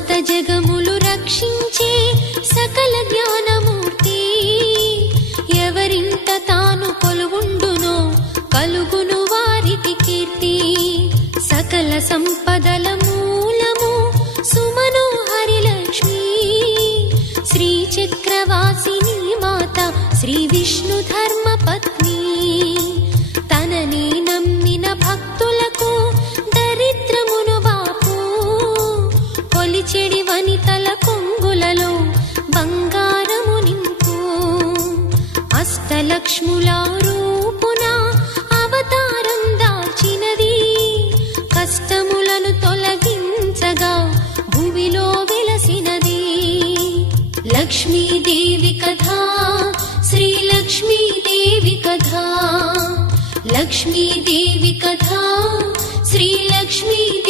సమస్త జగములు రక్షించే సకల జ్ఞానమూర్తి ఎవరింట తాను కొలువుండునో కలుగును వారికి కీర్తి సకల సంపదల మూలము సుమనోహరి లక్ష్మి శ్రీ చక్రవాసిని మాత శ్రీ విష్ణు ధర్మ పత్ని తనని నమ్మిన భక్తులకు దరిద్రమును బాపు కొలిచెడి వనితల కొంగులలో బంగారము నింపు అష్టలక్ష్ముల రూపున అవతారం దాల్చినది కష్టములను తొలగించగా భూమిలో వెలసినది లక్ష్మీదేవి కథ శ్రీ లక్ష్మీదేవి కథ లక్ష్మీదేవి కథ శ్రీ లక్ష్మీదేవి